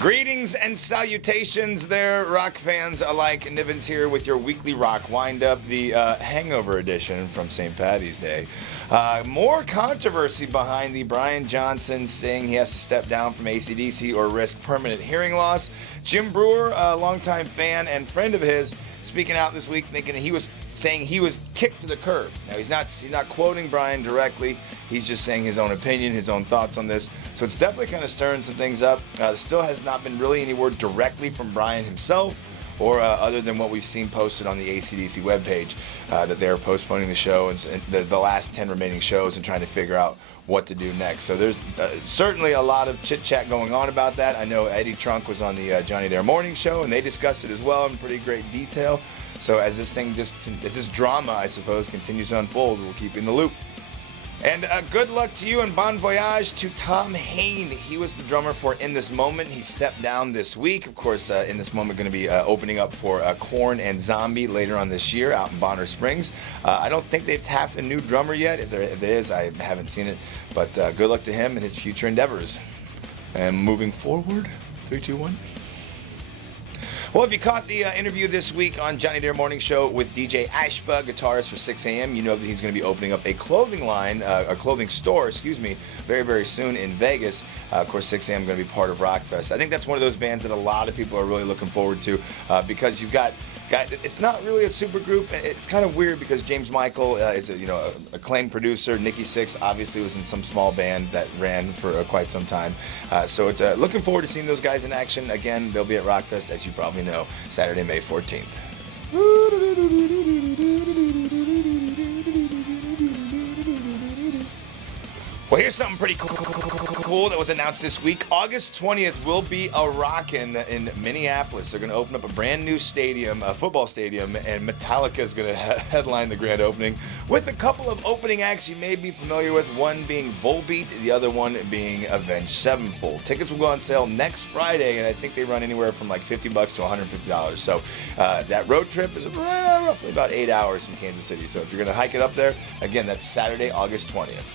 Greetings and salutations there, rock fans alike. Nivens here with your weekly rock wind-up, the hangover edition from St. Paddy's Day. More controversy behind the Brian Johnson saying he has to step down from AC/DC or risk permanent hearing loss. Jim Brewer, a longtime fan and friend of his, speaking out this week, thinking he was saying he was kicked to the curb. Now he's not quoting Brian directly. He's just saying his own opinion, his own thoughts on this. So it's definitely kind of stirring some things up. Still has not been really any word directly from Brian himself, or other than what we've seen posted on the AC/DC webpage, that they're postponing the show and the last 10 remaining shows and trying to figure out what to do next. So there's certainly a lot of chit-chat going on about that. I know Eddie Trunk was on the Johnny Dare Morning Show, and they discussed it as well in pretty great detail. So as this drama, I suppose, continues to unfold, we'll keep you in the loop. And good luck to you and bon voyage to Tom Hain. He was the drummer for In This Moment. He stepped down this week. Of course, In This Moment going to be opening up for Korn and Zombie later on this year out in Bonner Springs. I don't think they've tapped a new drummer yet. If there is, I haven't seen it. But good luck to him and his future endeavors. And moving forward, 3, 2, 1. Well, if you caught the interview this week on Johnny Dare Morning Show with DJ Ashba, guitarist for 6 a.m., you know that he's going to be opening up a clothing line, a clothing store, very, very soon in Vegas. Of course, 6 a.m. is going to be part of Rockfest. I think that's one of those bands that a lot of people are really looking forward to because you've got it's not really a super group. It's kind of weird because James Michael is a acclaimed producer. Nikki Sixx obviously was in some small band that ran for quite some time. So it's looking forward to seeing those guys in action. Again, they'll be at Rockfest, as you probably know, Saturday, May 14th. Well, here's something pretty cool that was announced this week. August 20th will be a rockin' in Minneapolis. They're going to open up a brand new stadium, a football stadium, and Metallica is going to headline the grand opening with a couple of opening acts you may be familiar with, one being Volbeat, the other one being Avenged Sevenfold. Tickets will go on sale next Friday, and I think they run anywhere from like $50 to $150. So that road trip is roughly about 8 hours from Kansas City. So if you're going to hike it up there, again, that's Saturday, August 20th.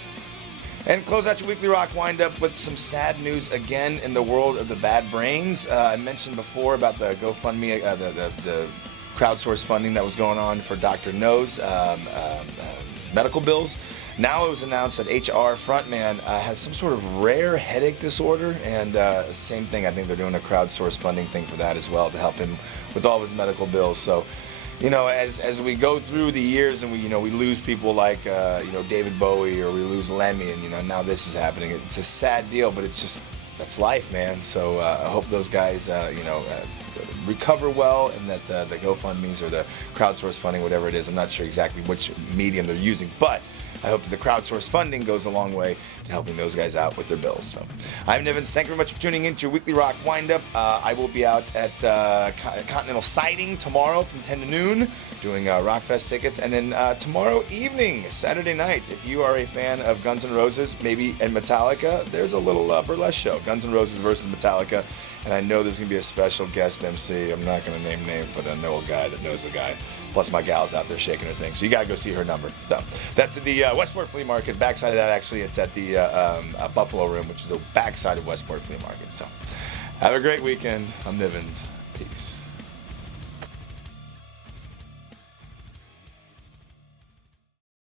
And close out your weekly rock wind-up with some sad news again in the world of the bad brains. I mentioned before about the GoFundMe, the crowdsourced funding that was going on for Dr. No's medical bills. Now it was announced that HR frontman has some sort of rare headache disorder, and same thing, I think they're doing a crowdsourced funding thing for that as well to help him with all of his medical bills. So, as we go through the years and we lose people like David Bowie, or we lose Lemmy, and now this is happening. It's a sad deal, but that's life, man. So I hope those guys recover well, and that the GoFundMes or the crowdsourced funding, whatever it is, I'm not sure exactly which medium they're using, but I hope that the crowdsourced funding goes a long way to helping those guys out with their bills. So, I'm Nivens. Thank you very much for tuning in to your weekly rock wind-up. I will be out at Continental Siding tomorrow from 10 to noon doing Rockfest tickets. And then tomorrow evening, Saturday night, if you are a fan of Guns N' Roses, maybe, and Metallica, there's a little burlesque show, Guns N' Roses versus Metallica. And I know there's going to be a special guest MC. I'm not going to name names, but I know a guy that knows a guy. Plus my gal's out there shaking her thing. So you got to go see her number. So that's at the Westport Flea Market. Backside of that, actually, it's at the Buffalo Room, which is the backside of Westport Flea Market. So have a great weekend. I'm Nivens. Peace.